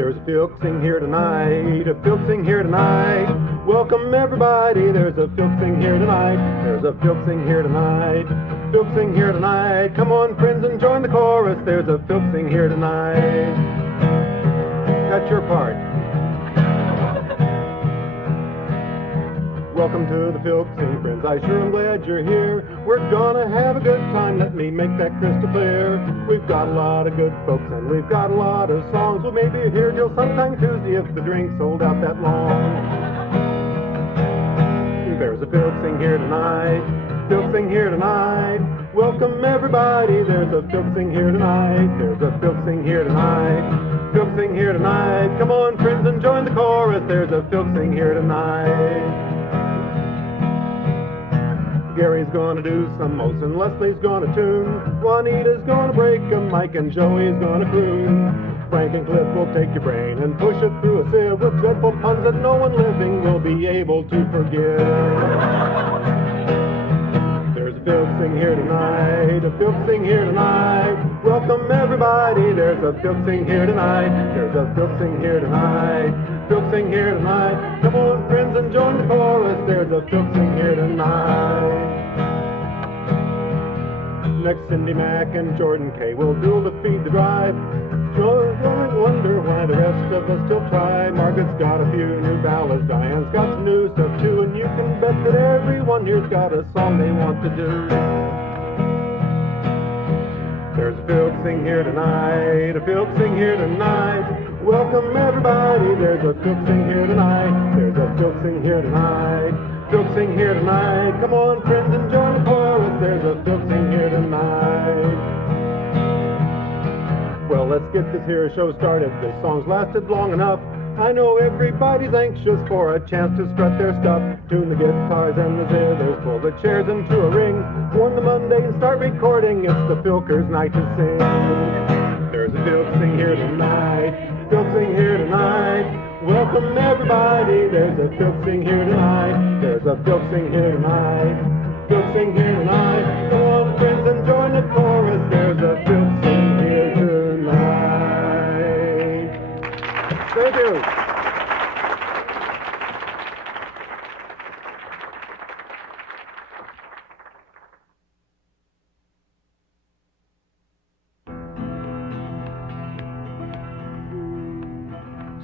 There's a Filksing here tonight, a Filksing here tonight. Welcome everybody, there's a Filksing here tonight. There's a Filksing here tonight, Filksing here tonight. Come on friends and join the chorus, there's a Filksing here tonight. That's your part. Welcome to the Filksing, friends, I sure am glad you're here. We're gonna have a good time, let me make that crystal clear. We've got a lot of good folks and we've got a lot of songs. We'll maybe be here till sometime Tuesday if the drinks sold out that long. There's a Filksing here tonight, Filksing here tonight. Welcome everybody, there's a Filksing here tonight. There's a Filksing here tonight, Filksing here tonight. Come on friends and join the chorus, there's a Filksing here tonight. Gary's gonna do some most and Leslie's gonna tune. Juanita's gonna break a mic and Joey's gonna croon. Frank and Clif will take your brain and push it through a sieve with dreadful puns that no one living will be able to forgive. There's a Filksing here tonight, a Filksing here tonight. Welcome everybody, there's a Filksing here tonight. There's a Filksing here tonight, Filksing here tonight. Come on friends and join the chorus, there's a Filksing here tonight. Next Cindy Mac and Jordin K will duel to feed the drive. Joy, I wonder why the rest of us still try. Margaret's got a few new ballads, Diane's got some new stuff too, and you can bet that everyone here's got a song they want to do. There's a Filksing here tonight, a Filksing here tonight. Welcome everybody, there's a Filksing here tonight. There's a Filksing here tonight, Filksing here tonight. Come on friends and join the chorus, there's a Filksing here tonight. Well, let's get this here show started. This song's lasted long enough. I know everybody's anxious for a chance to strut their stuff. Tune the guitars and the zithers, pull the chairs into a ring. Warm the Monday and start recording. It's the Filkers' night to sing. There's a Filksing here tonight, Filksing here tonight. Welcome everybody, there's a Filksing here tonight. There's a Filksing here tonight, Filksing here tonight. Come on friends and join the chorus, there's a Filksing here tonight. Thank you.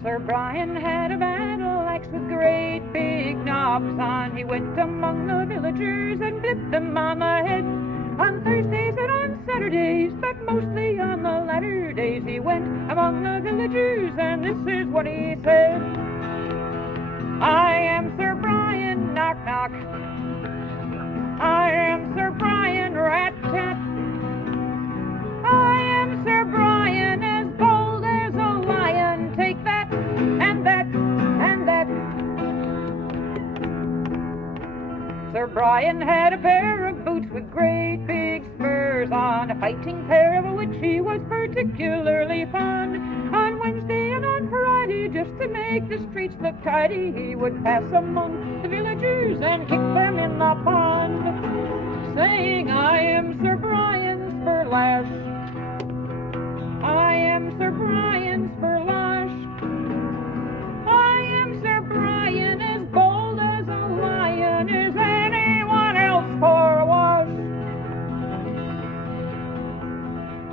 Sir Brian had a battle axe with great big knobs on. He went among the villagers and blipped them on the head. On Thursdays and on Saturdays, but mostly on the latter days, he went among the villagers, and this is what he said. I am Sir Brian, knock knock. I am Sir Brian, rat tat. I am Sir Brian, as bold as a lion. Take that, and that, and that. Sir Brian had a pair of boots with great big spurs on, a fighting pair of which he was particularly fond. On Wednesday and on Friday, just to make the streets look tidy, he would pass among the villagers and kick them in the pond, saying, I am Sir Brian Spurlash. I am Sir Brian Spurlash. I am Sir Brian, as bold as a lion. Is anyone else for a wash?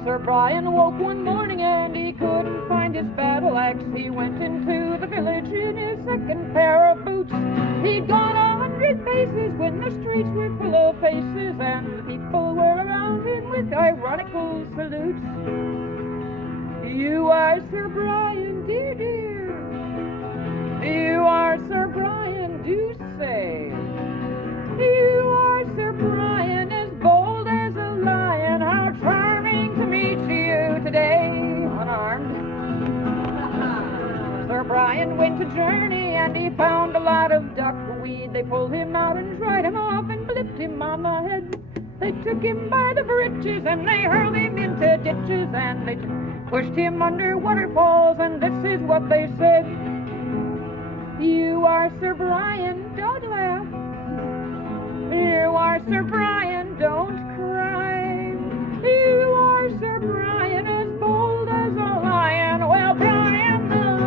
Sir Brian woke one morning and he couldn't find his battle axe. He went into the village in his second pair of boots. He'd gone 100 paces when the streets were full of faces, and the people were around him with ironical salutes. You are Sir Brian, dear, dear. You are Sir Brian, do say. You are Sir Brian, as bold as a lion. How charming to meet you today. Unarmed. Sir Brian went a journey and he found a lot of duckweed. They pulled him out and dried him off and blipped him on the head. They took him by the breeches and they hurled him into ditches, and they pushed him under waterfalls, and this is what they said. You are Sir Brian, don't laugh. You are Sir Brian, don't cry. You are Sir Brian, as bold as a lion. Well, Brian the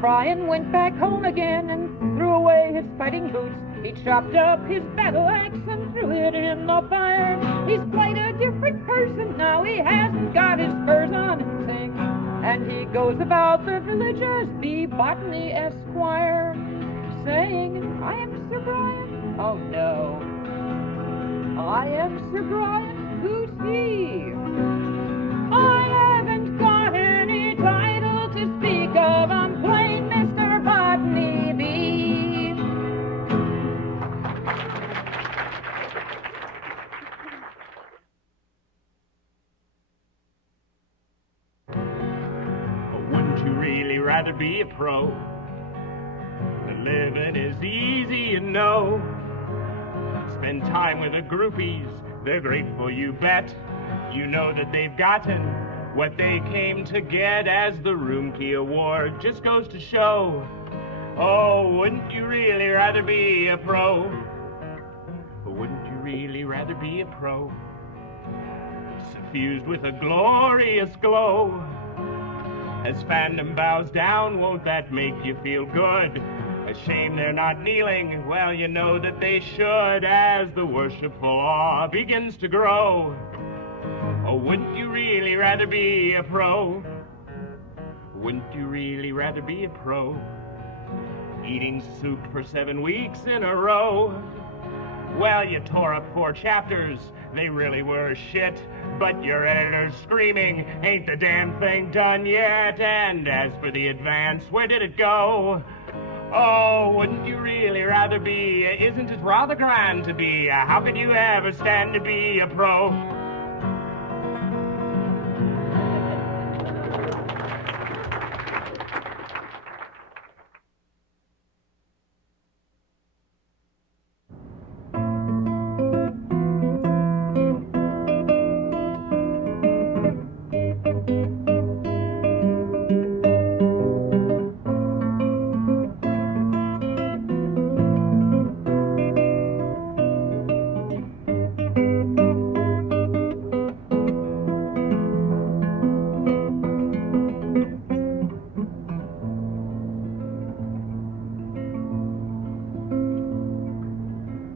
Brian went back home again and threw away his fighting boots. He chopped up his battle axe and threw it in the fire. He's quite a different person now. He hasn't got his spurs on, sing. And he goes about the village as the botany esquire, saying, I am Sir Brian. Oh no, I am Sir Brian. Who's he? I haven't got any title to speak of. I'm plain Mr. Botany Bee. Wouldn't you really rather be a pro? The living is easy, you know. Spend time with the groupies, they're grateful, you bet. You know that they've gotten what they came to get, as the Room Key Award just goes to show. Oh, wouldn't you really rather be a pro? Wouldn't you really rather be a pro? Suffused with a glorious glow. As fandom bows down, won't that make you feel good? A shame they're not kneeling, well, you know that they should, as the worshipful awe begins to grow. Oh, wouldn't you really rather be a pro? Wouldn't you really rather be a pro? Eating soup for 7 weeks in a row. Well, you tore up 4 chapters, they really were shit. But your editor's screaming, ain't the damn thing done yet? And as for the advance, where did it go? Oh, wouldn't you really rather be? Isn't it rather grand to be? How could you ever stand to be a pro?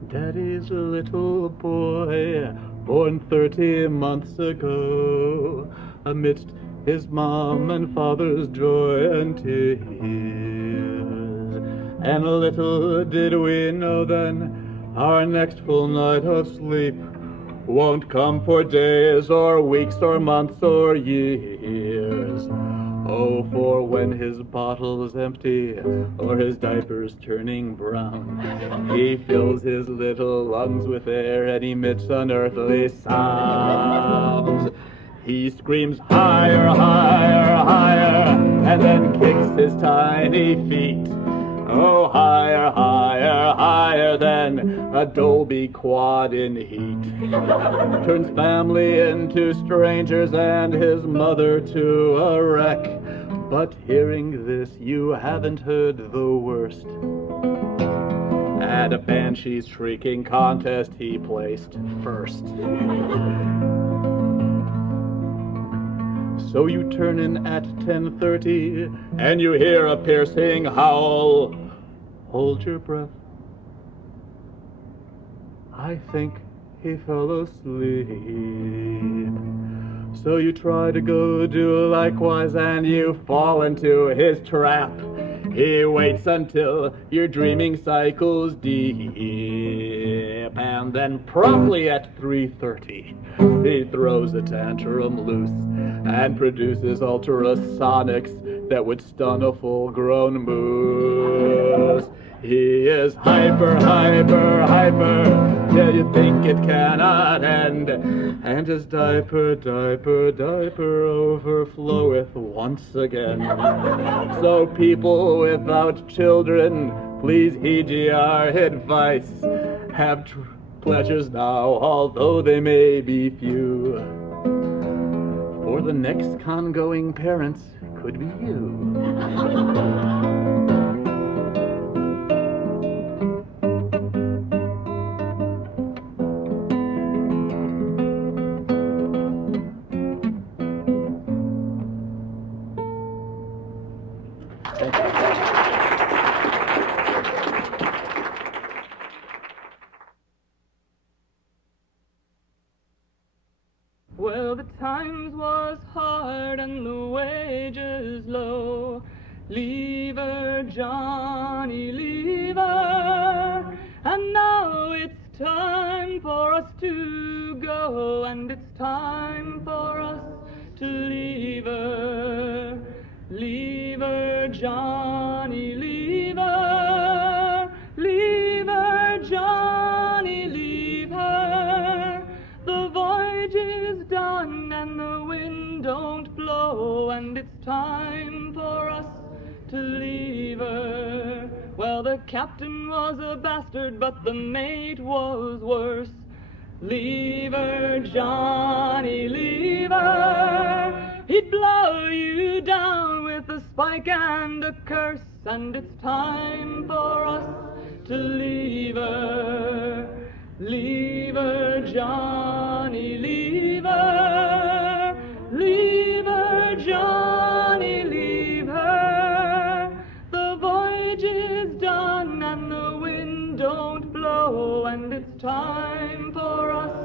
Daddy's a little boy, born 30 months ago, amidst his mom and father's joy and tears. And little did we know then, our next full night of sleep won't come for days or weeks or months or years. Oh, for when his bottle's empty or his diaper's turning brown, he fills his little lungs with air and emits unearthly sounds. He screams higher, higher, higher, and then kicks his tiny feet. Oh, higher, higher, higher than a Dolby quad in heat. Turns family into strangers and his mother to a wreck. But hearing this, you haven't heard the worst. At a Banshee's Shrieking contest, he placed first. So you turn in at 10:30 and you hear a piercing howl. Hold your breath. I think he fell asleep. So you try to go do likewise and you fall into his trap. He waits until your dreaming cycles deep, and then promptly at 3:30 he throws a tantrum loose and produces ultrasonics that would stun a full-grown moose. He is hyper, hyper, hyper, till you think it cannot end, and his diaper, diaper, diaper overfloweth once again. So people without children, please heed ye our advice. Have pleasures now, although they may be few. For the next con-going parents could be you. Thank you. Well, the times was hard and the wages low. Leave her, Johnny, leave her. And now it's time for us to go, and it's time for us to leave her. Leave her, Johnny, leave her. Leave her, Johnny, leave her. The voyage is done and the wind don't blow, and it's time for us to leave her. Well, the captain was a bastard, but the mate was worse. Leave her, Johnny, leave her. He'd blow you down with a spike and a curse, and it's time for us to leave her. Leave her, Johnny, leave her. Leave her, Johnny, leave her. The voyage is done and the wind don't blow, and it's time for us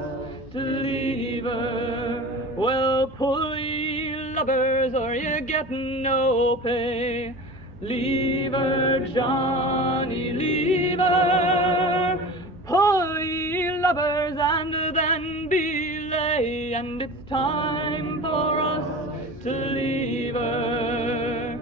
to leave her. Well, pull ye lubbers or you get no pay. Leave her, Johnny, leave her. Pull ye lubbers and then belay, and it's time for us to leave her.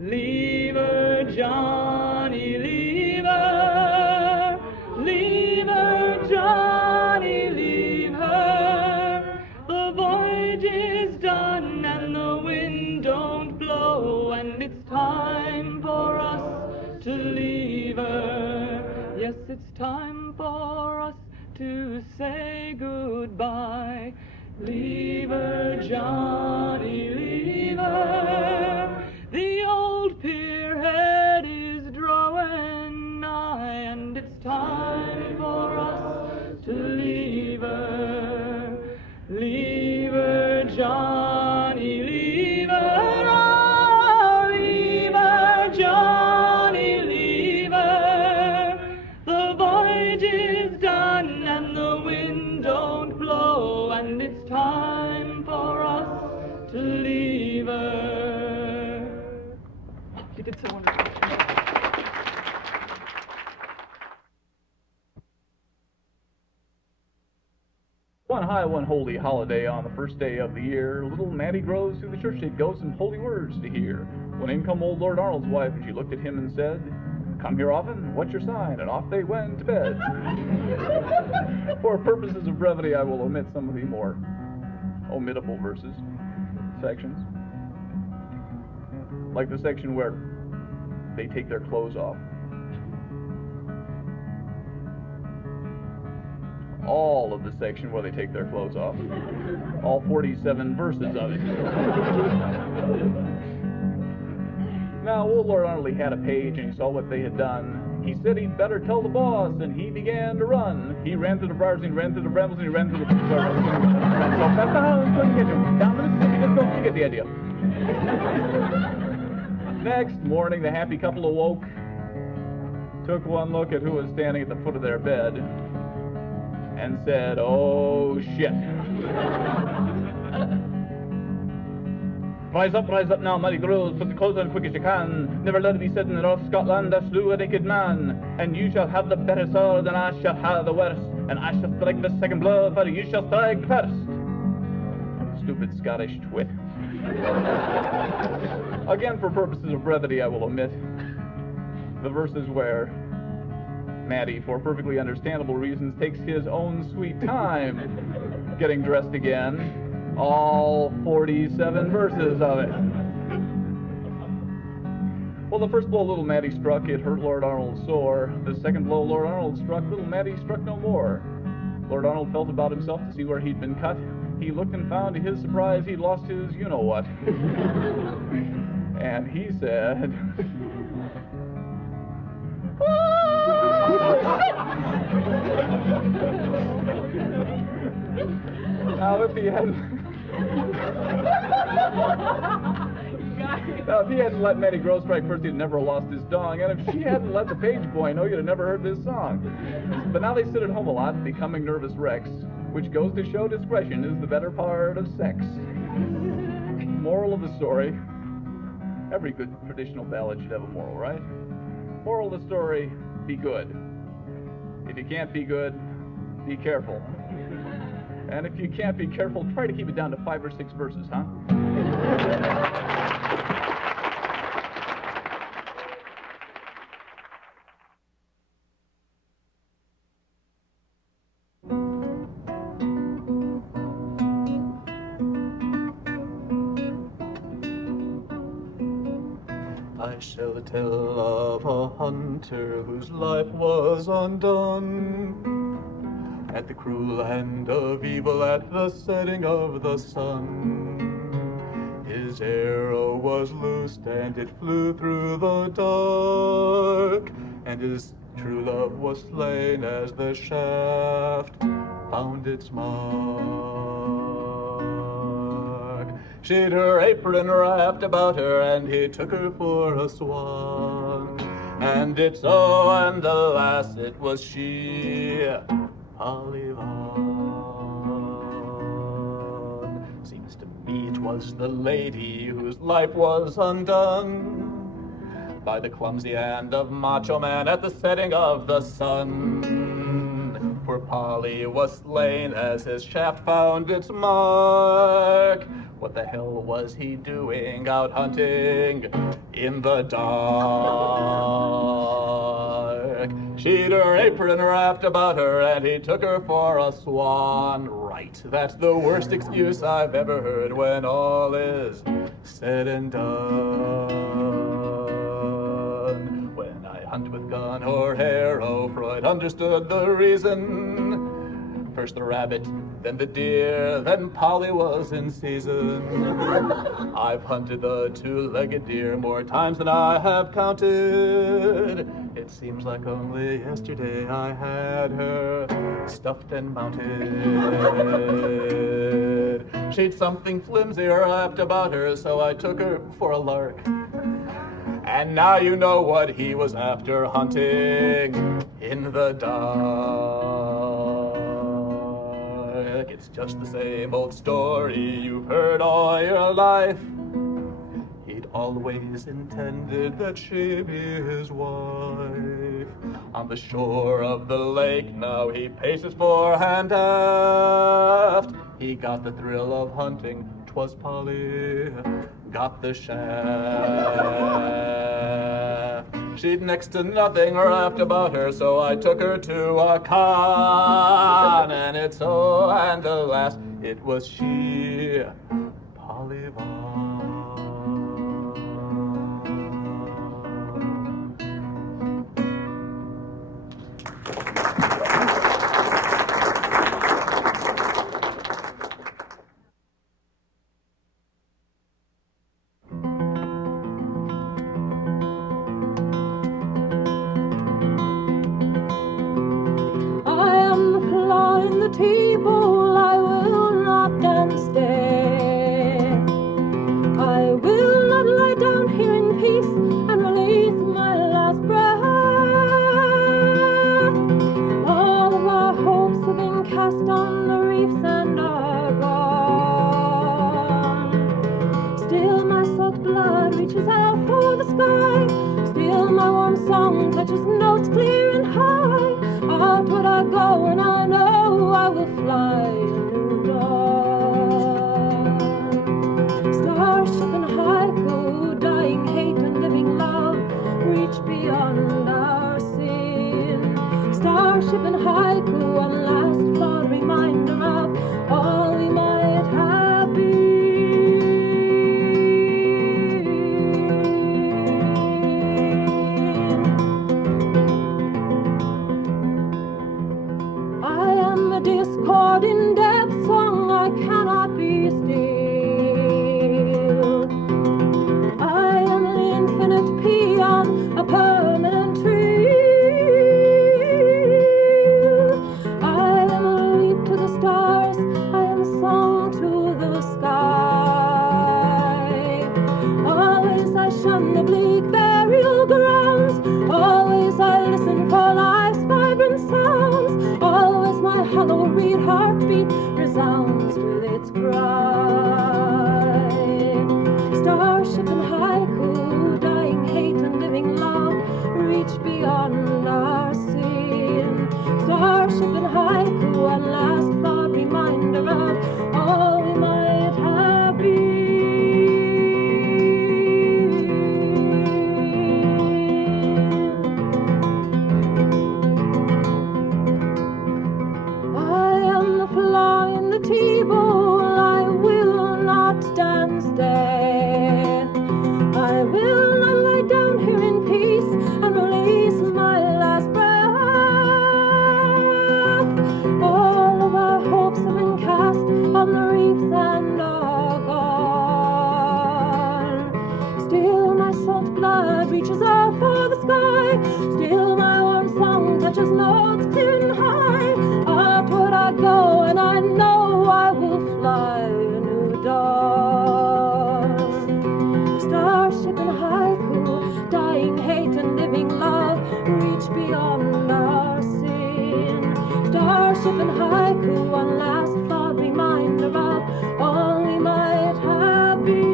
Leave her, Johnny, leave her. Leave her, Johnny, leave her. The voyage is done and the wind don't blow, and it's time for us to leave her. Yes, it's time for us to say goodbye. Leave her, Johnny, leave her. The old pier head is drawing nigh, and it's time for us to leave her. Leave her, Johnny, leave her. Oh, leave her, Johnny, leave her. The voyage is done and the wind don't blow, and it's time for us to leave her. You did so wonderful. One high, one holy holiday on the first day of the year, little Maddie grows through the church to go some holy words to hear. When in come old Lord Arnold's wife, and she looked at him and said, "Come here often, what's your sign?" And off they went to bed. For purposes of brevity, I will omit some of the more omittable verses, sections. Like the section where they take their clothes off. All of the section where they take their clothes off. All 47 verses of it. Now, old Lord Arnold had a page, and he saw what they had done. He said he'd better tell the boss, and he began to run. He ran through the briars, and he ran through the brambles, and he ran through the... ran so fast, couldn't catch him. Down the Mississippi, just go, you get the idea. Next morning, the happy couple awoke, took one look at who was standing at the foot of their bed, and said, "Oh, shit." Rise up now, mighty girls, put the clothes on quick as you can. Never let it be said in the North Scotland, I slew a naked man. And you shall have the better sword, and I shall have the worst. And I shall strike the second blow, but you shall strike first. Stupid Scottish twit. Again, for purposes of brevity, I will omit the verses where Maddie, for perfectly understandable reasons, takes his own sweet time getting dressed again. All 47 verses of it. Well, the first blow little Maddie struck, it hurt Lord Arnold sore. The second blow Lord Arnold struck, little Maddie struck no more. Lord Arnold felt about himself to see where he'd been cut. He looked and found, to his surprise, he'd lost his you-know-what. And he said... Now, if he hadn't let Maddie Grow strike first, he'd never lost his dong. And if she hadn't let the page boy know, you'd have never heard this song. But now they sit at home a lot, becoming nervous wrecks. which goes to show discretion is the better part of sex. Moral of the story. Every good traditional ballad should have a moral, right? Moral of the story, be good. If you can't be good, be careful. And if you can't be careful, try to keep it down to 5 or 6 verses, huh? I shall tell of a hunter whose life was undone at the cruel hand of evil at the setting of the sun. His arrow was loosed and it flew through the dark, and his true love was slain as the shaft found its mark. She'd her apron wrapped about her, and he took her for a swan. And it's oh, and alas, it was she, Olivan. Seems to me it was the lady whose life was undone by the clumsy hand of macho man at the setting of the sun. For Polly was slain as his shaft found its mark. What the hell was he doing out hunting in the dark? She'd her apron wrapped about her, and he took her for a swan. Right, that's the worst excuse I've ever heard when all is said and done. When I hunt with gun or arrow, Freud understood the reason. First the rabbit, then the deer, then Polly was in season. I've hunted the two-legged deer more times than I have counted. It seems like only yesterday I had her stuffed and mounted. She'd something flimsy wrapped about her, so I took her for a lark. And now you know what he was after hunting in the dark. It's just the same old story you've heard all your life. He'd always intended that she be his wife. On the shore of the lake now he paces fore and aft. He got the thrill of hunting, 'twas Polly got the shaft. She'd next to nothing wrapped about her, so I took her to a con. And it's oh, and alas, it was she, Polly Vaughan. Table, I will not then stay. I will not lie down here in peace and release my last breath. All of our hopes have been cast on the reefs and are gone. Still my salt blood reaches out for the sky. Still my warm song touches notes clear and high. Outward I go and I know I will fly a new dawn. Starship and Haiku, dying hate and living love, reach beyond our sin. Starship and Haiku, one last flawed reminder of all we might have been. I am a discord in death song, I cannot be still. I am an infinite peon, a permanent tree. I am a leap to the stars, I am song to the sky. Always I shun the bleak burial grounds, always I listen for life's vibrant sounds. Always my hollow reed heart beats one last flawed reminder of all we might have been. I am the fly in the tea-bowl, I will not dance there. I will not lie down here in peace and release my last breath. All of our hopes have been cast on the reefs and are gone. Still my salt blood reaches out for the sky. Still my warm song touches notes clear and high. Upward I go and I know I will fly a new dawn. Starship and haiku, dying hate and living love, reach beyond our sin. Starship and haiku, one last flawed reminder of all we might have been.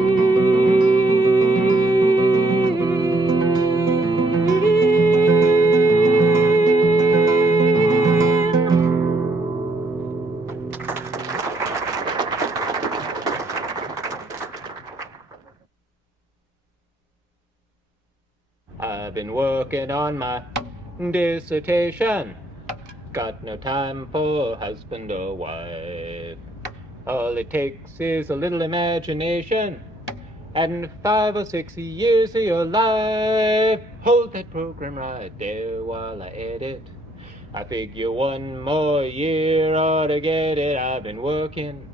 I've been working on my dissertation. Got no time for husband or wife. All it takes is a little imagination and 5 or 6 years of your life. Hold that program right there while I edit. I figure 1 more year ought to get it. I've been working,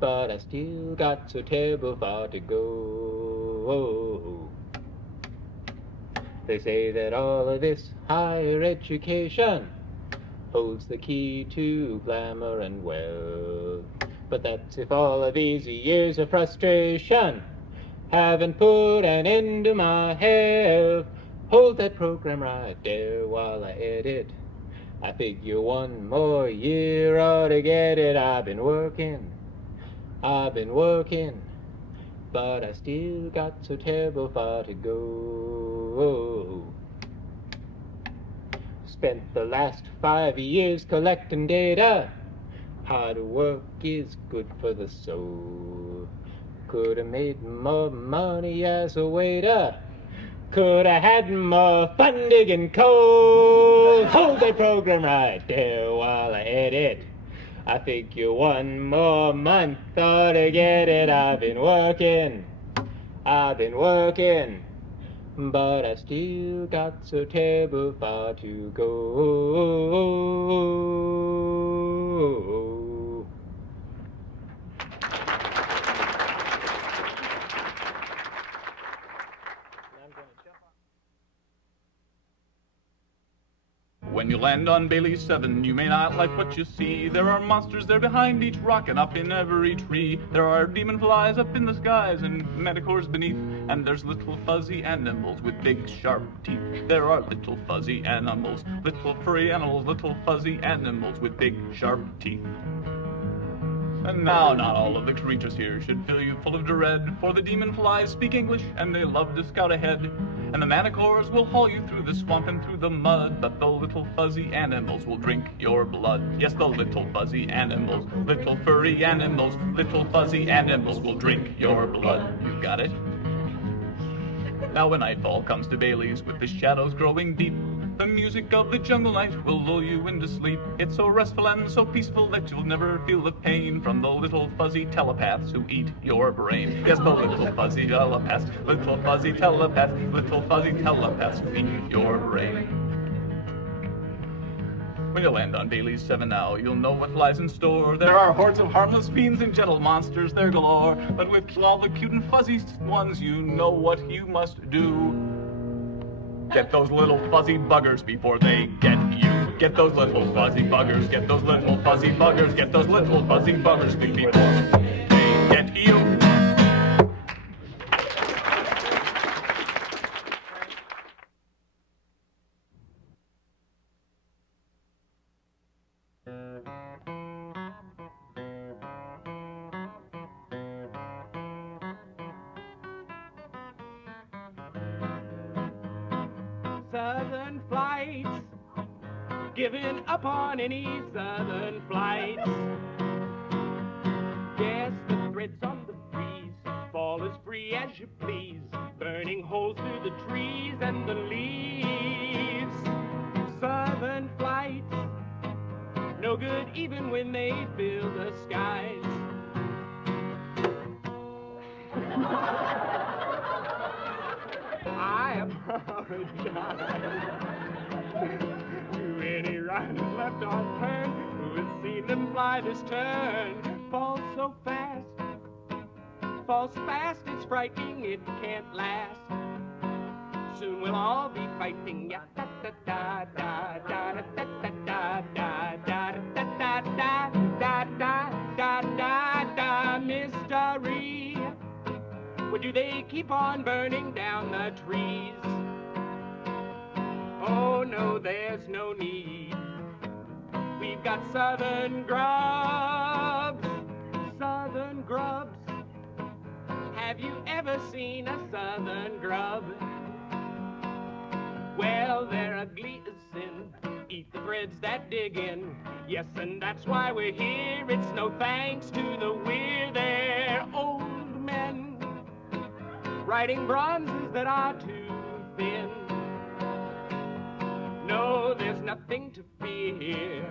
but I still got so terrible far to go. They say that all of this higher education holds the key to glamour and wealth. But that's if all of these years of frustration haven't put an end to my health. Hold that program right there while I edit. I figure 1 more year ought to get it. I've been working, but I still got so terrible far to go. Spent the last 5 years collecting data. Hard work is good for the soul. Could have made more money as a waiter. Could have had more fun digging coal. Hold that program right there while I edit. I figure 1 more month ought to get it. I've been working, but I still got so terrible far to go. When you land on Bailey 7, you may not like what you see. There are monsters there behind each rock and up in every tree. There are demon flies up in the skies and manticores beneath. And there's little fuzzy animals with big sharp teeth. There are little fuzzy animals, little furry animals, little fuzzy animals with big sharp teeth. And now, not all of the creatures here should fill you full of dread, for the demon flies speak English and they love to scout ahead. And the manticores will haul you through the swamp and through the mud, but the little fuzzy animals will drink your blood. Yes, the little fuzzy animals, little furry animals, little fuzzy animals will drink your blood. You got it? Now when nightfall comes to Bailey's with the shadows growing deep, the music of the jungle night will lull you into sleep. It's so restful and so peaceful that you'll never feel the pain from the little fuzzy telepaths who eat your brain. Yes, the little fuzzy telepaths, little fuzzy telepaths, little fuzzy telepaths who eat your brain. When you land on Bailey's 7 now, you'll know what lies in store. There are hordes of harmless fiends and gentle monsters there galore. But with all the cute and fuzzy ones, you know what you must do. Get those little fuzzy buggers before they get you. Get those little fuzzy buggers, get those little fuzzy buggers, get those little fuzzy buggers before they get you. Southern flights giving up on any southern flights. Yes, the threads on the breeze fall as free as you please, burning holes through the trees and the leaves. Southern flights, no good even when they fill the skies. I apologize to any riders left on turn who has seen them fly this turn. Falls so fast, it's frightening, it can't last. Soon we'll all be fighting. Ya da da da da da da da da da da da da da da da da da. Mystery. Or do they keep on burning down the trees? Oh no, there's no need. We've got southern grubs. Southern grubs. Have you ever seen a southern grub? Well, they're ugly as sin. Eat the threads that dig in. Yes, and that's why we're here. It's no thanks to the we're there old men riding bronzes that are too thin. No, there's nothing to fear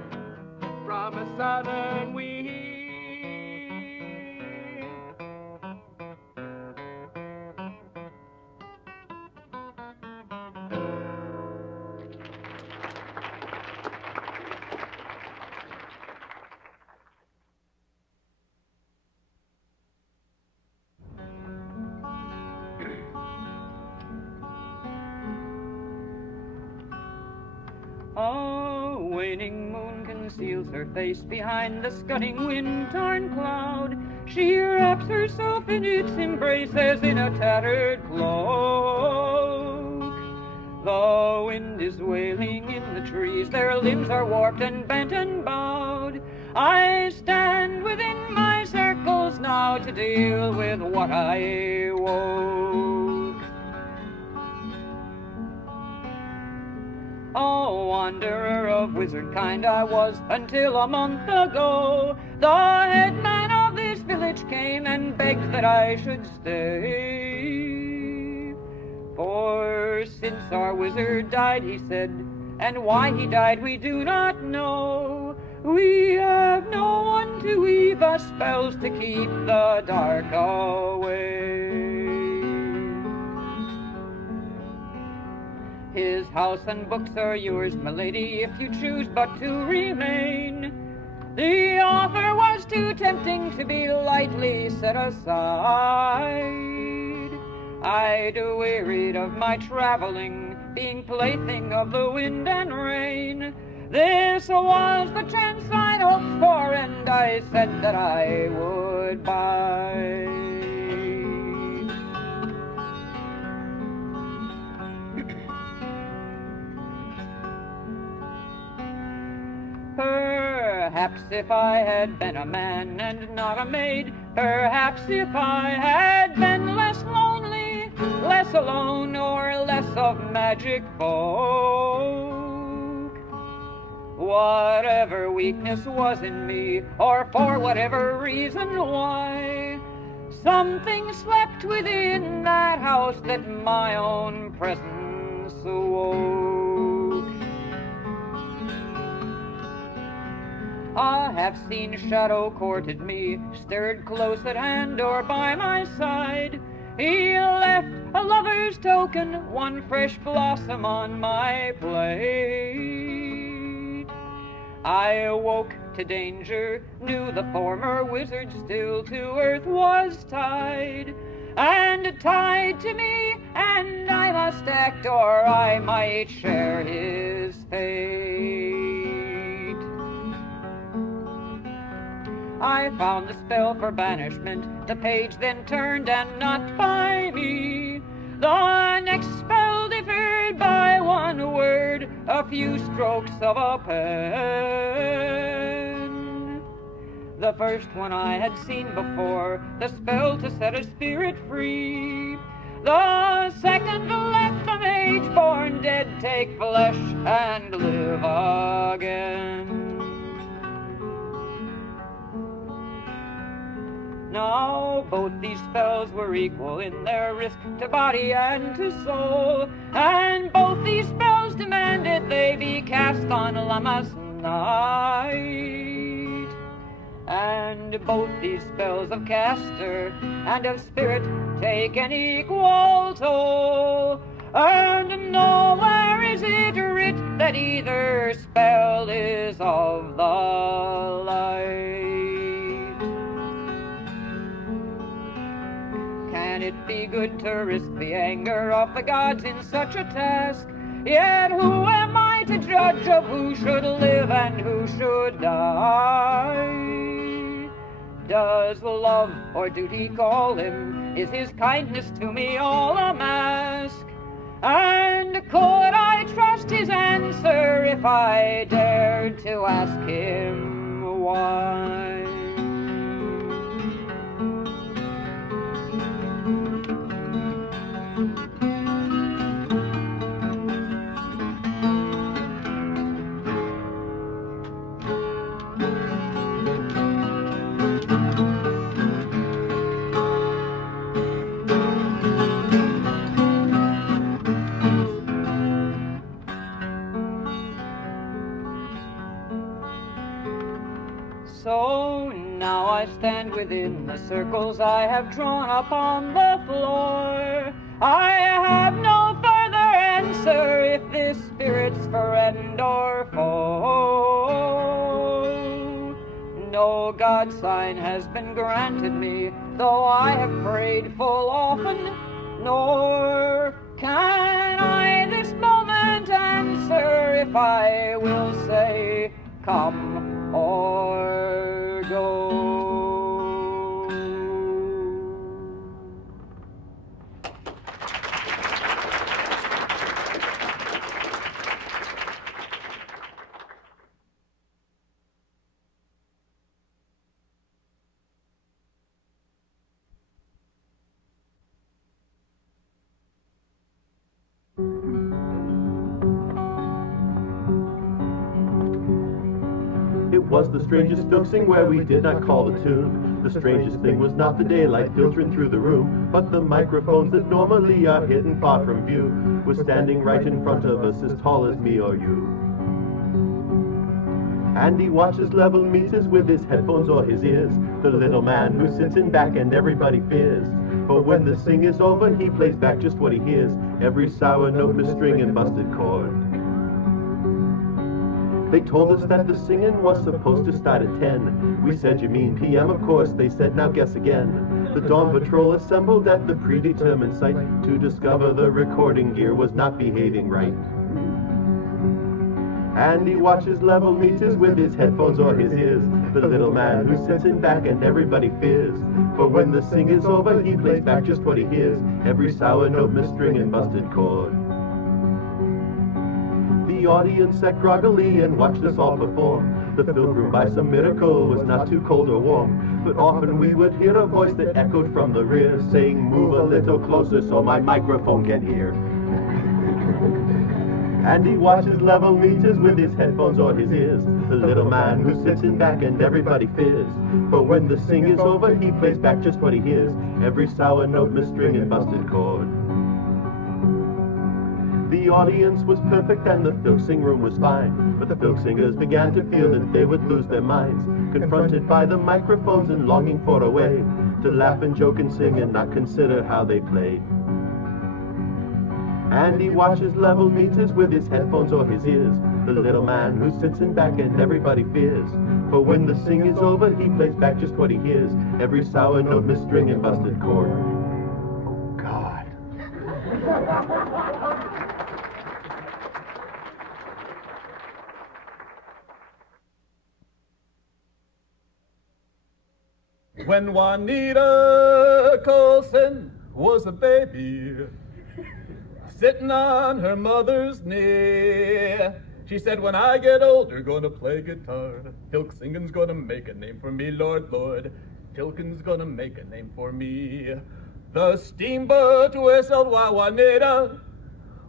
from a southern weir. A waning moon conceals her face behind the scudding wind-torn cloud. She wraps herself in its embrace as in a tattered cloak. The wind is wailing in the trees, their limbs are warped and bent and bowed. I stand within my circles now to deal with what I woke. A wanderer of wizard kind I was until a month ago. The head man of this village came and begged that I should stay. For since our wizard died, he said, and why he died we do not know. We have no one to weave us spells to keep the dark away. His house and books are yours, my lady, if you choose but to remain. The offer was too tempting to be lightly set aside. I'd wearied of my traveling, being plaything of the wind and rain. This was the chance I'd hoped for, and I said that I would bide. Perhaps if I had been a man and not a maid, perhaps if I had been less lonely, less alone, or less of magic folk. Whatever weakness was in me, or for whatever reason why, something slept within that house that my own presence awoke. A half-seen shadow courted me, stirred close at hand or by my side. He left a lover's token, one fresh blossom on my plate. I awoke to danger, knew the former wizard still to earth was tied, and tied to me, and I must act or I might share his fate. I found the spell for banishment, the page then turned and not by me. The next spell differed by one word, a few strokes of a pen. The first one I had seen before, the spell to set a spirit free. The second let the mage born dead take flesh and live again. Now both these spells were equal in their risk to body and to soul, and both these spells demanded they be cast on Lammas night. And both these spells of caster and of spirit take an equal toll, and nowhere is it writ that either spell is of the light. Can it be good to risk the anger of the gods in such a task? Yet who am I to judge of who should live and who should die? Does love or duty call him? Is his kindness to me all a mask? And could I trust his answer if I dared to ask him why? So now I stand within the circles I have drawn upon the floor. I have no further answer if this spirit's friend or foe. No God sign has been granted me, though I have prayed full often, nor can I this moment answer if I will say, come or go. It was the strangest Filksing where we did not call the tune. The strangest thing was not the daylight filtering through the room, but the microphones that normally are hidden far from view was standing right in front of us, as tall as me or you. And he watches level meters with his headphones or his ears, the little man who sits in back and everybody fears. But when the sing is over, he plays back just what he hears, every sour note, string, and busted chord. They told us that the singing was supposed to start at 10. We said, you mean PM, of course. They said, now guess again. The Dawn Patrol assembled at the predetermined site to discover the recording gear was not behaving right. And he watches level meters with his headphones or his ears, the little man who sits in back and everybody fears. But when the sing is over, he plays back just what he hears, every sour note, string, and busted chord. The audience sat groggily and watched us all perform. The Filk room by some miracle was not too cold or warm, but often we would hear a voice that echoed from the rear, saying, move a little closer so my microphone can hear. And he watches level meters with his headphones or his ears, the little man who sits in back and everybody fears. But when the sing is over, he plays back just what he hears, every sour note, string, and busted chord. The audience was perfect and the Filksing room was fine, but the Filksingers began to feel that they would lose their minds, confronted by the microphones and longing for a way to laugh and joke and sing and not consider how they played. And he watches level meters with his headphones or his ears, the little man who sits in back and everybody fears. For when the sing is over, he plays back just what he hears, every sour note, string, and busted chord. Oh, God. When Juanita Coulson was a baby, sitting on her mother's knee, she said, when I get older, gonna play guitar. Filksinging's gonna make a name for me, Lord, Lord. Filking's gonna make a name for me. The steamboat whistled while Juanita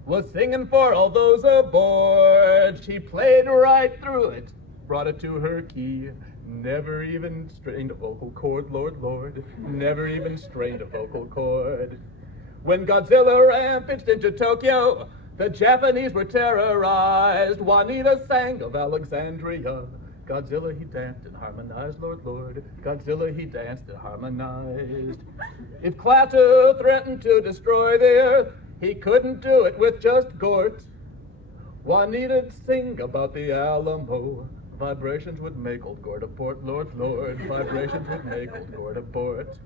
was singing for all those aboard. She played right through it, brought it to her key. Never even strained a vocal cord, Lord, Lord. Never even strained a vocal cord. When Godzilla rampaged into Tokyo, the Japanese were terrorized. Juanita sang of Alexandria. Godzilla, he danced and harmonized, Lord, Lord. Godzilla, he danced and harmonized. If Klaatu threatened to destroy the earth, he couldn't do it with just Gort. Juanita'd sing about the Alamo. Vibrations would make old Gort abort, Lord, Lord. Vibrations would make old Gort abort.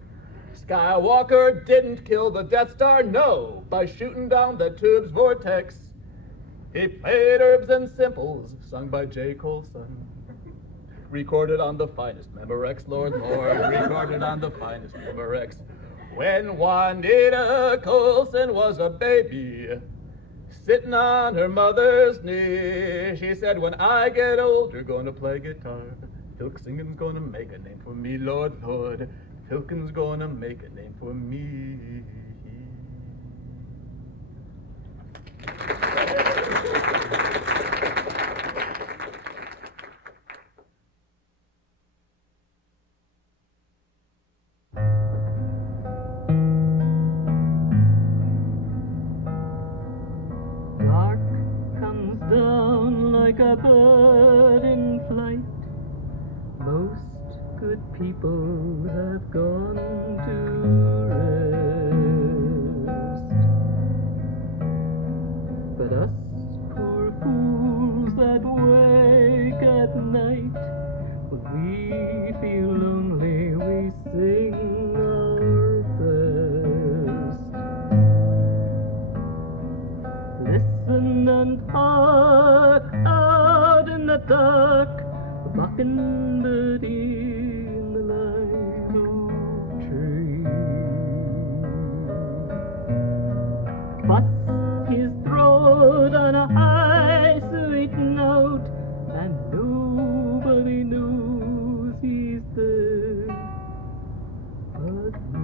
Skywalker didn't kill the Death Star, no, by shooting down the tube's vortex. He played Herbs and Simples, sung by J. Coulson. Recorded on the finest Memorex, Lord, Lord. Recorded on the finest Memorex. When Juanita Coulson was a baby, sitting on her mother's knee, she said, when I get older, gonna play guitar. Filksing's gonna make a name for me, Lord, Lord. Filking's gonna make a name for me. Dark comes down like a bird in flight. Most good people have gone to rest, but us poor fools that wake at night, when we feel lonely, we sing our best. Listen and hark out in the dark, a mockingbird in the live oak tree. Bust his throat on a high sweet note, and nobody knows he's there but me.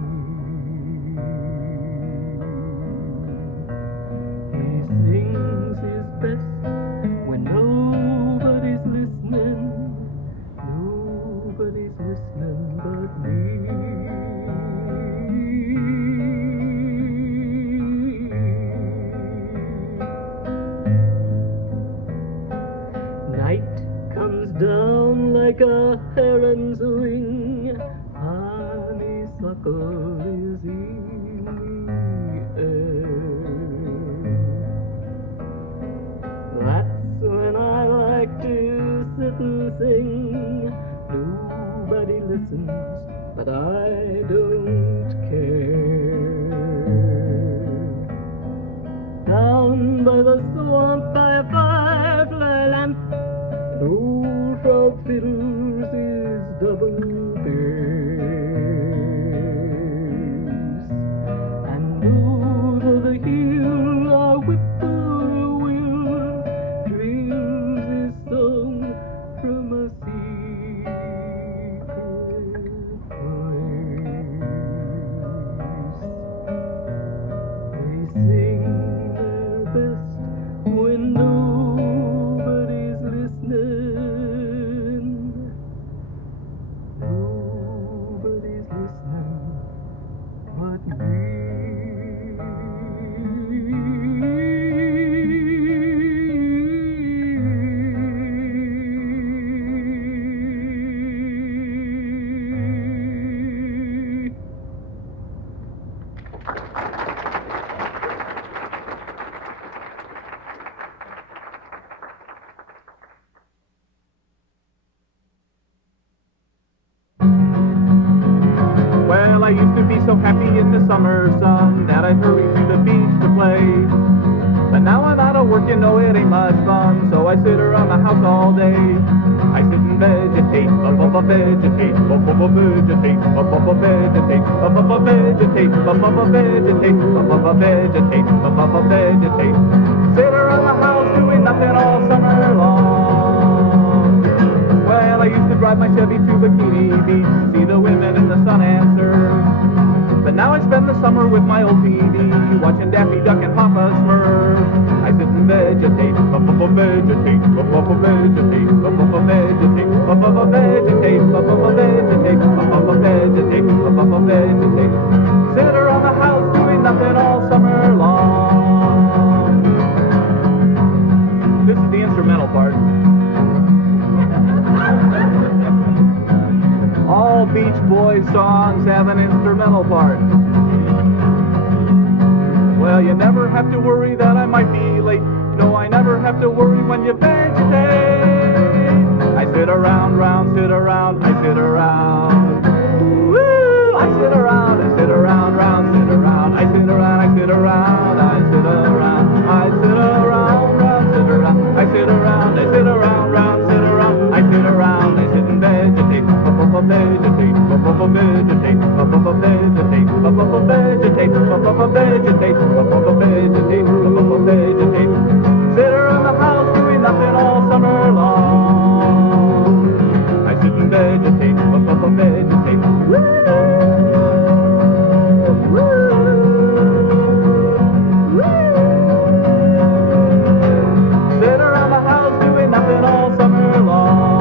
He sings his best when nobody's listening. Nobody's listening but me. Night comes down like a heron's wing. Honeysuckle is in the air. That's when I like to sit and sing. Nobody listens, but I don't care. Down by the swamp by a firefly lamp, an old frog fiddles his double bass. And over the hill a whippoorwill drills his song from a secret place. They sing their best when nobody's listening. Nobody's listening but me. Well, I used to be so happy in the summer sun that I'd hurry to the beach to play. But now I'm out of work, you know it ain't much fun, so I sit around the house all day. I sit and vegetate, vegetate, vegetate, vegetate, vegetate, vegetate, vegetate, vegetate. Sit around the house doing nothing all summer long. Well, I used to drive my Chevy to Bikini Beach, see the women in the sun and surf. But now I spend the summer with my old TV, watching Daffy Duck and Papa Smurf. sit and vegetate, vegetate, vegetate, vegetate, vegetate, vegetate. Sit around the house doing nothing all summer long. This is the instrumental part. All Beach Boys songs have an instrumental part. Well, you never have to worry that I might be late. No, I never have to worry when you vegetate. I sit around, sit around, I sit around. Woo! I sit around, sit around, sit around. I sit around, sit around, sit around. I sit around, sit around. I sit around, sit around, sit around. I sit around, I sit and vegetate, vegetate, vegetate, vegetate, vegetate. Sit around the house doing nothing all summer long. I sit and vegetate, vegetate. Sit around the house doing nothing all summer long.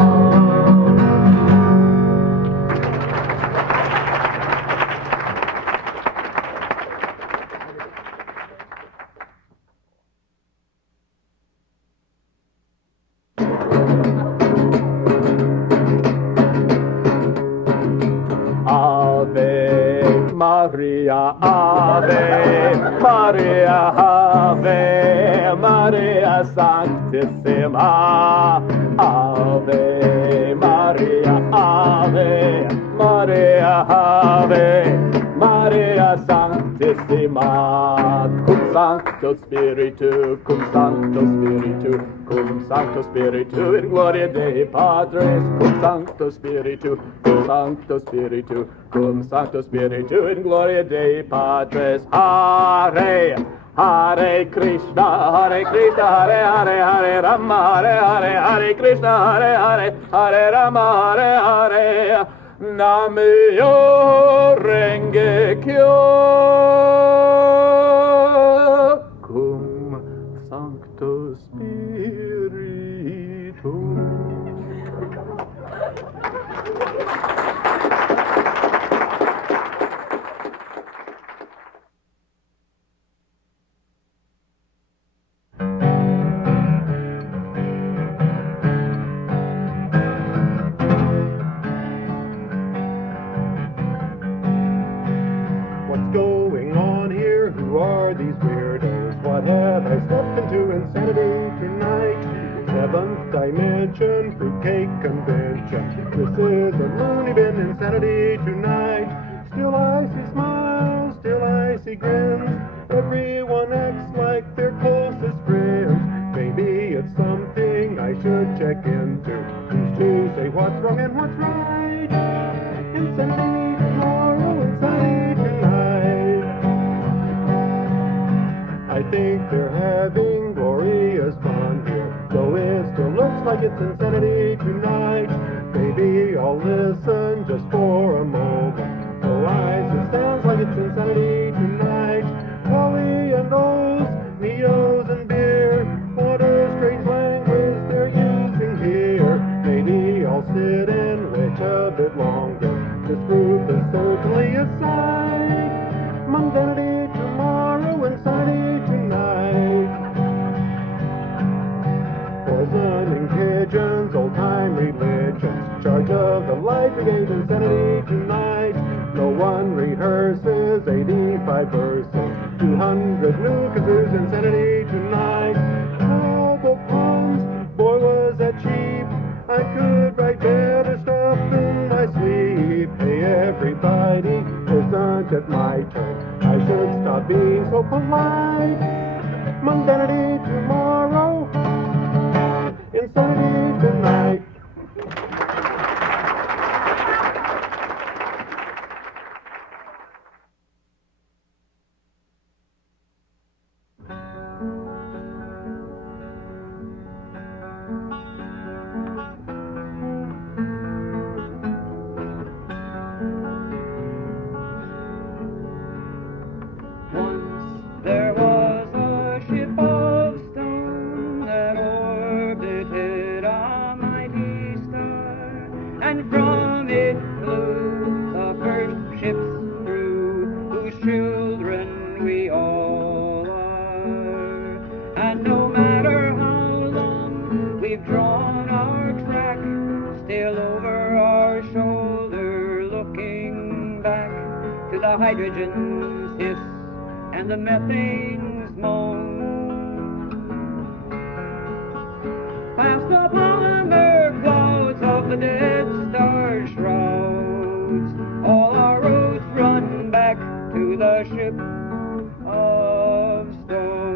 Maria, Ave Maria, Ave Maria Sanctissima, Ave Maria, Ave Maria, Ave Maria Sanctissima, cum Sancto Spiritu, cum Sancto Spiritu, cum Sancto Spiritu, in gloria Dei Padres, cum Sancto Spiritu, cum Sancto Spiritu, cum Sancto Spiritu, in gloria Dei Padres. Hare, Hare Krishna, Hare Krishna, Hare Hare, Hare Rama, Hare Hare, Hare Krishna, Hare Hare, Hare Rama, Hare Hare, Namyo Renge Kyo, cum Sancto Spiritu. Seventh dimension, fruitcake convention. This is a loony bin insanity tonight. Still I see smiles, still I see grins. Everyone acts like their closest friends. Maybe it's something I should check into. Who's to say what's wrong and what's right? Insanity tomorrow, insanity tonight. I think they're having glorious fun here. Though it still looks like it's insanity tonight. Maybe I'll listen just for a moment. Oh, it sounds like it's insanity tonight. Polly and O's, Neos and beer. What a strange language they're using here. Maybe I'll sit and wait a bit longer. This group is certainly a sight. Mundanity tomorrow, insanity tonight. Poisoning pigeons, old-time religions. Charge of the light brigade, insanity tonight. No one rehearses 85 verses. 200 new kazoos, insanity tonight. Elbow puns, boy was that cheap. I could write better stuff in my sleep. Hey everybody, isn't it my turn? I should stop being so polite. Mundanity tomorrow, insanity tonight. There was a ship of stone our track, still over our shoulder, looking back to the hydrogen's hiss and the methane's moan. Past the polymer clouds of the dead star shrouds, all our roads run back to the ship of stone.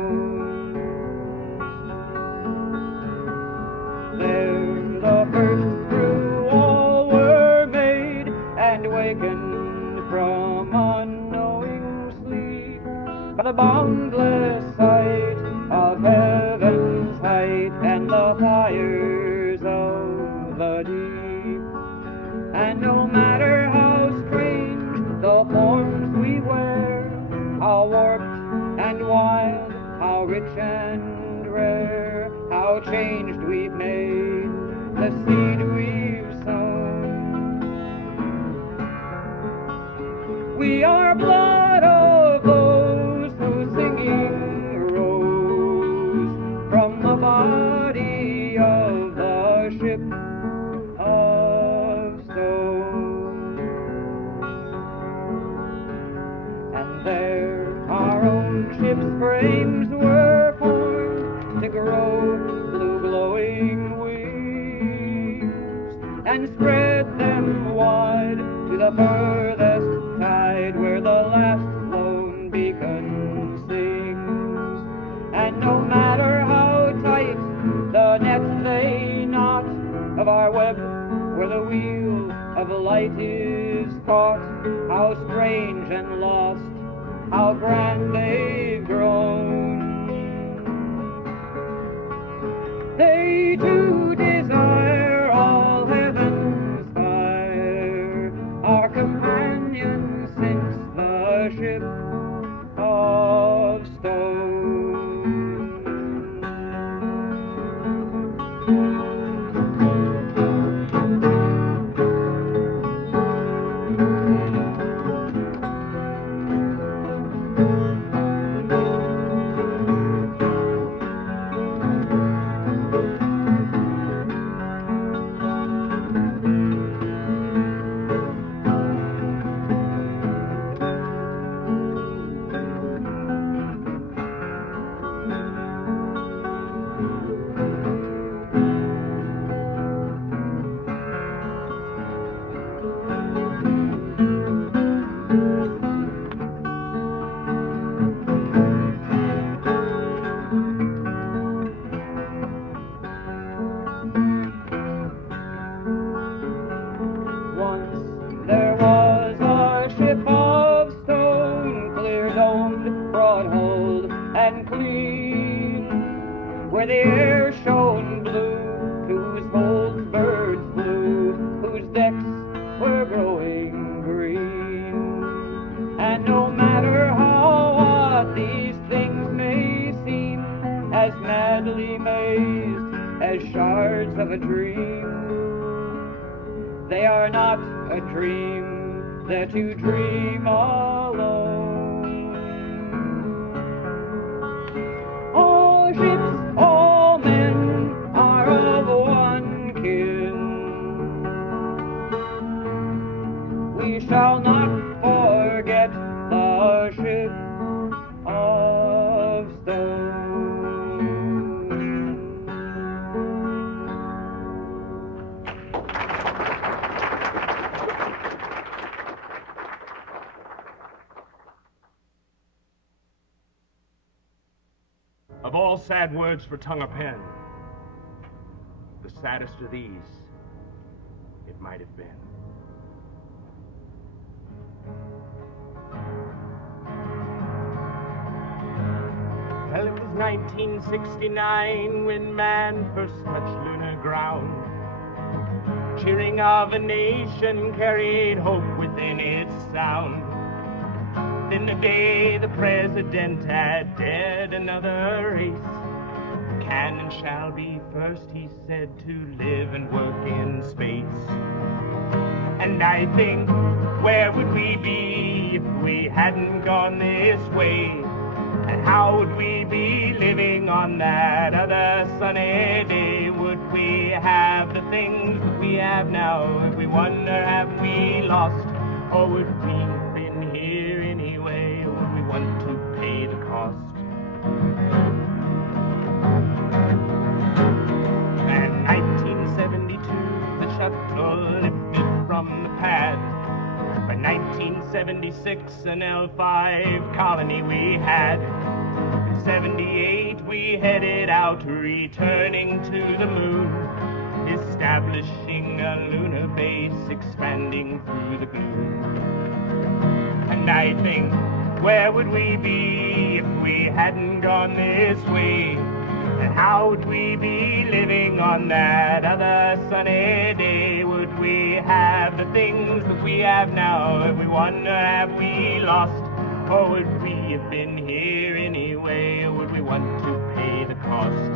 There the first crew all were made and wakened from unknowing sleep by the boundless sight of heaven's height and the fires of the deep. And no matter how strange the forms we wear, how warped and wild, how rich and rare, how changed we've made the seed we've sown. We are blood of those whose singing rose from the body of the ship of stone. And there our own ship's frames were formed to grow blue glowing wings and spread them wide to the furthest tide where the last lone beacon sings. And no matter how tight the nets they knot of our web where the wheel of light is caught, how strange and lost, how grand they've grown. They too desire all heaven's fire, our companions since the ship of stone. Where the air shone blue, whose holds birds flew, whose decks were growing green. And no matter how odd these things may seem, as madly mazed as shards of a dream, they are not a dream, they're to dream alone. All ships, all men are of one kin. We shall not forget the ship of stone. Of all sad words for tongue or pen, the saddest of these, it might have been. Well, it was 1969 when man first touched lunar ground. Cheering of a nation carried hope within its sound. Then the day the president had dared another race, can and shall be first, he said, to live and work in space. And I think, where would we be if we hadn't gone this way? And how would we be living on that other sunny day? Would would we have the things that we have now? If we wonder, have we lost? Or would we have been here anyway? Would we want to pay the cost? And 1972, the shuttle lifted from the pad. By 1976, an L5 colony we had. In 78, we headed out, returning to the moon, establishing a lunar base, expanding through the gloom. And I think, where would we be if we hadn't gone this way? And how would we be living on that other sunny day? Would we have the things that we have now? If we wonder, have we lost? Or would we have been here anyway? Or would we want to pay the cost?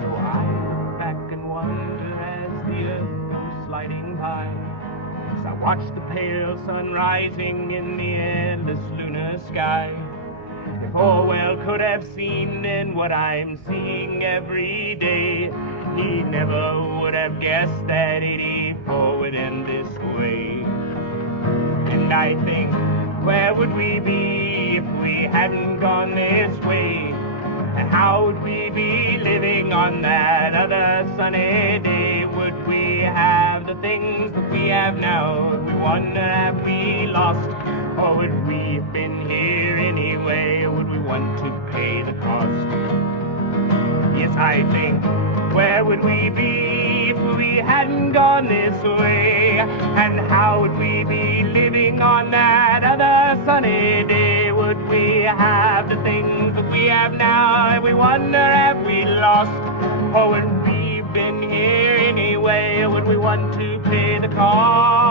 So I look back and wonder as the earth goes sliding by, as I watch the pale sun rising in the endless lunar sky. If Orwell could have seen then what I'm seeing every day, he never would have guessed that 84 would end this way. And I think, where would we be if we hadn't gone this way? And how would we be living on that other sunny day? Would we have the things that we have now? If we wonder, have we lost? Or would we have been here anyway? Or would we want to pay the cost? Yes, I think, where would we be if we hadn't gone this way? And how would we be living on that other sunny day? Would we have the things that we have now? And we wonder, have we lost? Or would we have been here anyway? Or would we want to pay the cost?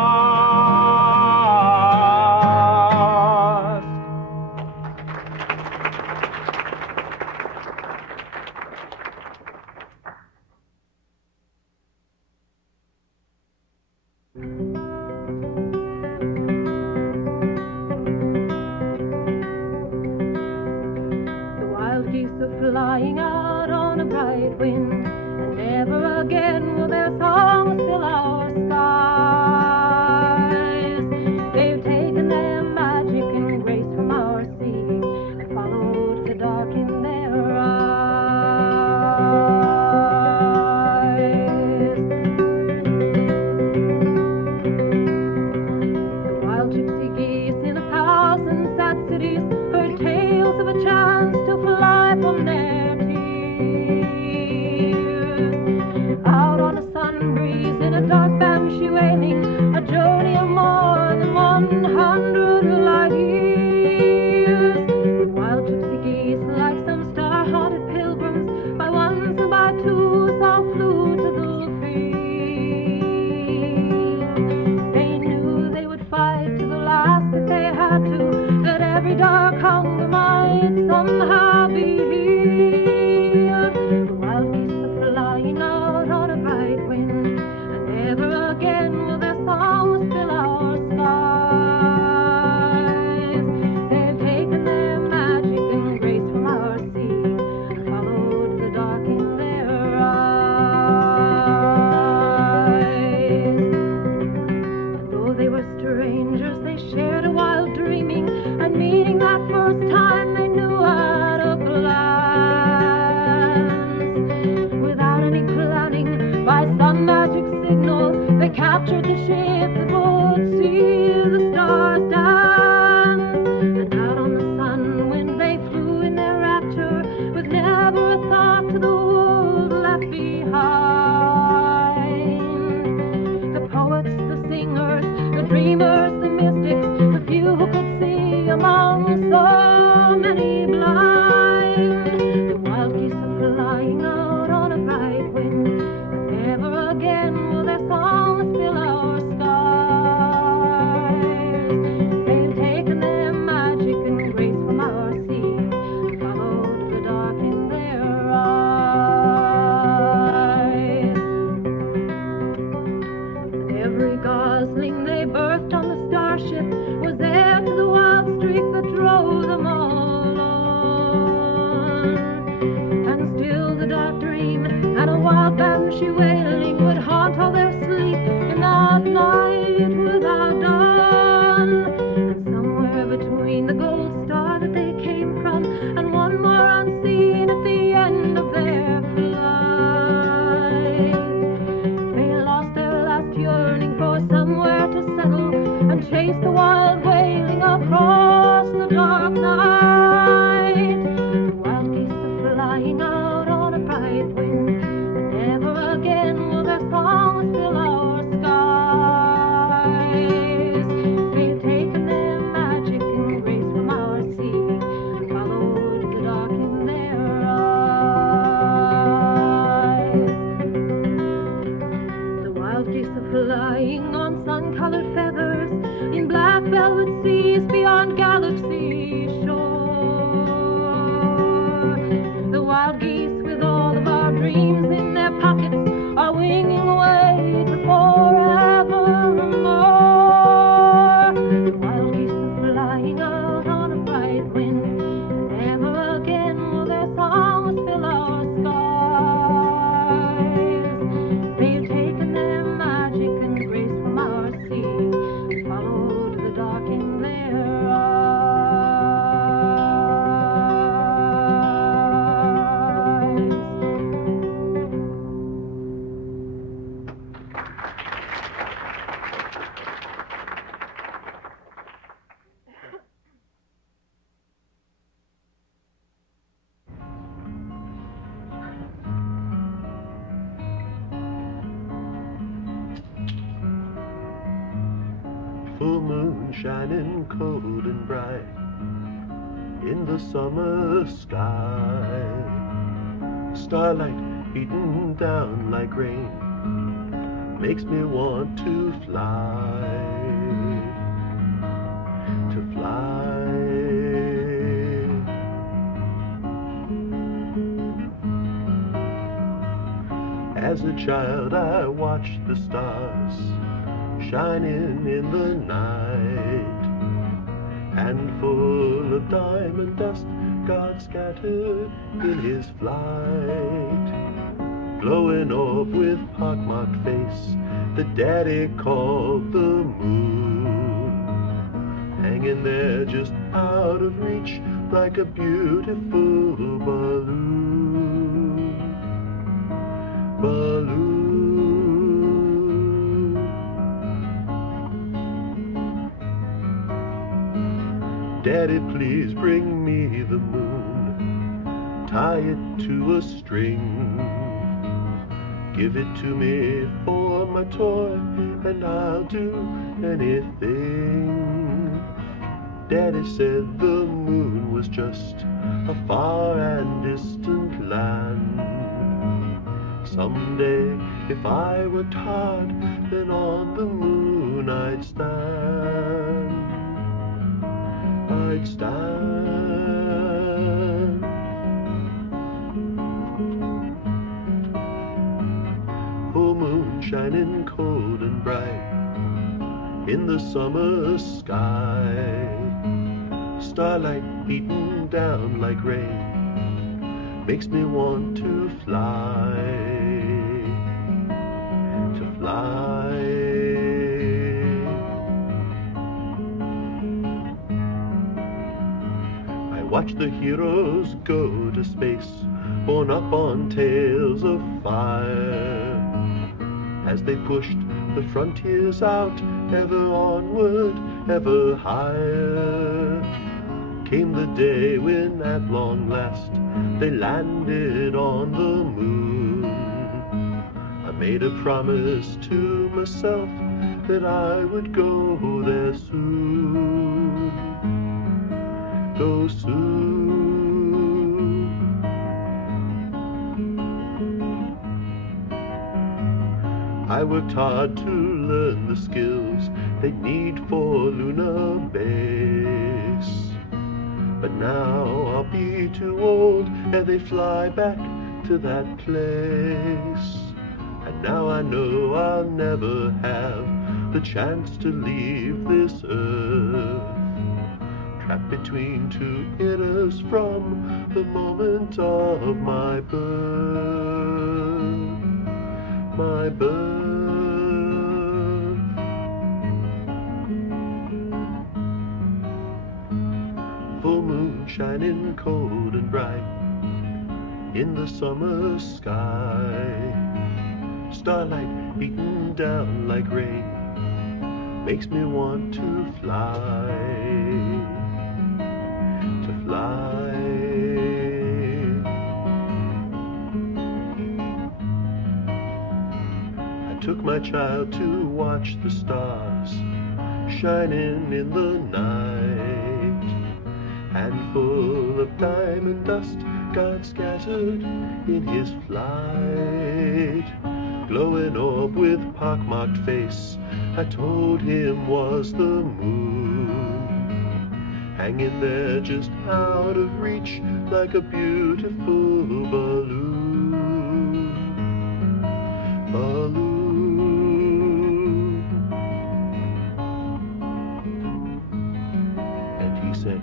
Flying out on a bright wind, and never again will their songs fill our skies. They've taken their magic and grace from our sea, and followed the dark in their eyes. The wild gypsy geese in the palace and sad cities heard tales of a chance to fly from their dark banshee wailing, a journey of more than 100 light years. The wild gypsy geese, like some star-hearted pilgrims, by ones and by twos all flew to the field. They knew they would fight to the last if they had to, that every dark hunger might somehow be healed. The wild geese are flying out on a bright wind, never again will their songs fill our skies. They've taken their magic and grace from our sea, and followed the dark in their eyes. And though they were strangers, they shared a wild dreaming, and meeting that first time they knew at a glance. Without any planning, by some magic signal, they captured the ship that would see the stars dance. And out on the sun when they flew in their rapture, with never a thought to the world left behind. The poets, the singers, the dreamers, the mystics, the few who could see among so many blind. The wild geese are flying out on a bright wind, never again will their songs fill our skies. They've taken their magic and grace from our sea, and followed the dark in their eyes. banshee wailing would haunt all their sleep in that night without dawn. And somewhere between the gold star that they came from and one more unseen at the end of their flight, they lost their last yearning for somewhere to settle and chase the wild wailing across the dark night. The wild geese are flying out on a bright wind, and never again will their songs fill our skies. They've taken their magic and grace from our sea and followed the dark in their eyes. The wild geese are flying on sun-colored feathers in black velvet seas beyond galaxy shore. The wild geese with all of our dreams in their pockets are winging away to forevermore. The wild geese are flying out on a bright wind, and never again will their songs fill our skies. They've taken their magic and grace from our sea and followed the dark in their eyes. Full moon shining cold and bright in the summer sky. Starlight beating down like rain makes me want to fly, to fly. As a child I watched the stars shining in the night, and full of diamond dust God scattered in his flight. Glowing off with pockmarked face that Daddy called the moon, hanging there just out of reach like a beautiful balloon. Balloon. Daddy, please bring me the moon, tie it to a string, give it to me for my toy, and I'll do anything. Daddy said the moon was just a far and distant land. Someday, if I worked hard, then on the moon I'd stand. I'd stand. Full moon shining cold and bright in the summer sky. Starlight beating down like rain makes me want to fly, to fly. Watch the heroes go to space, borne up on tails of fire, as they pushed the frontiers out, ever onward, ever higher. Came the day when at long last they landed on the moon. I made a promise to myself that I would go there soon, go soon. I worked hard to learn the skills they need for lunar base, but now I'll be too old ere they fly back to that place. And now I know I'll never have the chance to leave this earth, trapped between two eras from the moment of my birth. my birth. Full moon shining cold and bright in the summer sky. Starlight beating down like rain makes me want to fly, to fly. I took my child to watch the stars shining in the night. Handful of diamond dust God scattered in his flight. Glowing orb with pockmarked face, I told him was the moon, hanging there just out of reach like a beautiful balloon. Balloon. And he said,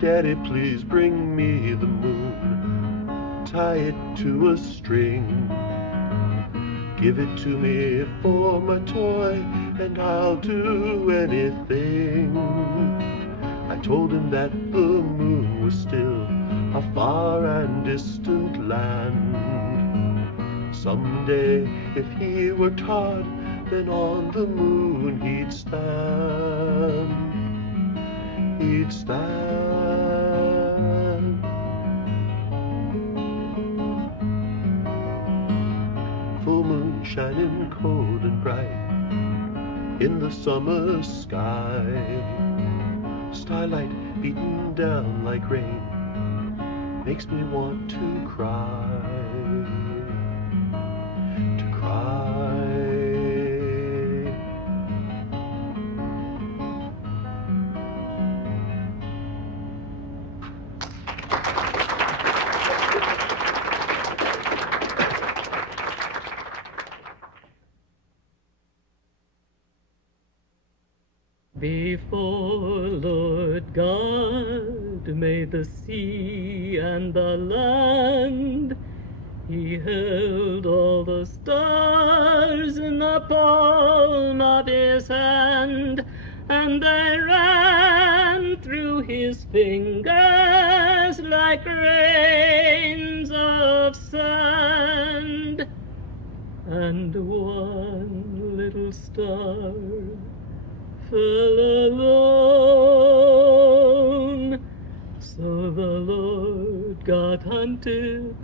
Daddy, please bring me the moon, tie it to a string. Give it to me for my toy, and I'll do anything. I told him that the moon was still a far and distant land. Someday, if he were Todd, then on the moon he'd stand. He'd stand. Full moon shining cold and bright in the summer sky. Starlight beating down like rain makes me want to cry, to cry. Before Lord God made the sea and the land, he held all the stars in the palm of his hand, and they ran through his fingers like grains of sand. And one little star fell alone. So the Lord God hunted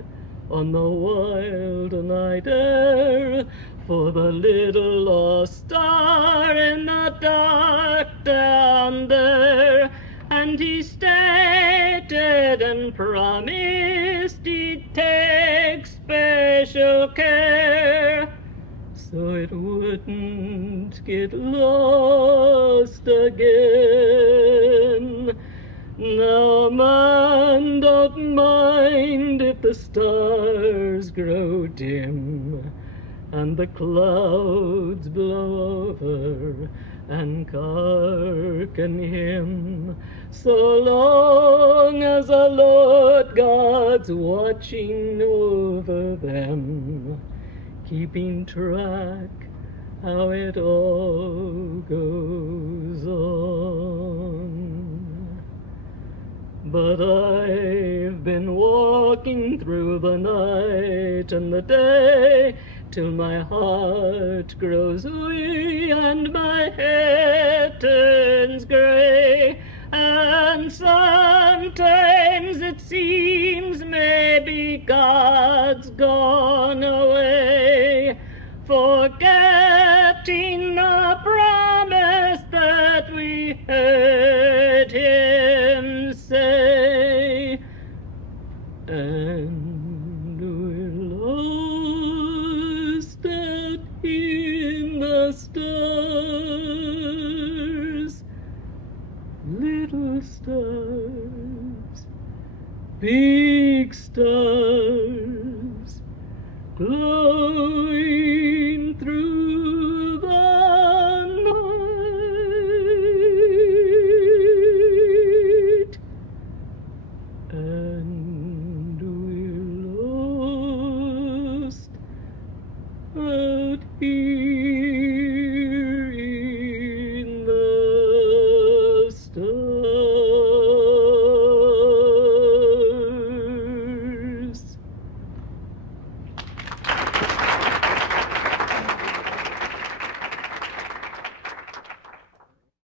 on the wild night air for the little lost star in the dark down there. And he stated and promised he'd take special care so it wouldn't get lost again. Now, man, don't mind if the stars grow dim and the clouds blow over and carken him, so long as the Lord God's watching over them, keeping track how it all goes on. But I've been walking through the night and the day till my heart grows weary and my head turns gray. And sometimes it seems maybe God's gone away, forgetting the promise that we heard him say. And we're lost out in the stars, little stars, big stars, glowing through the out here.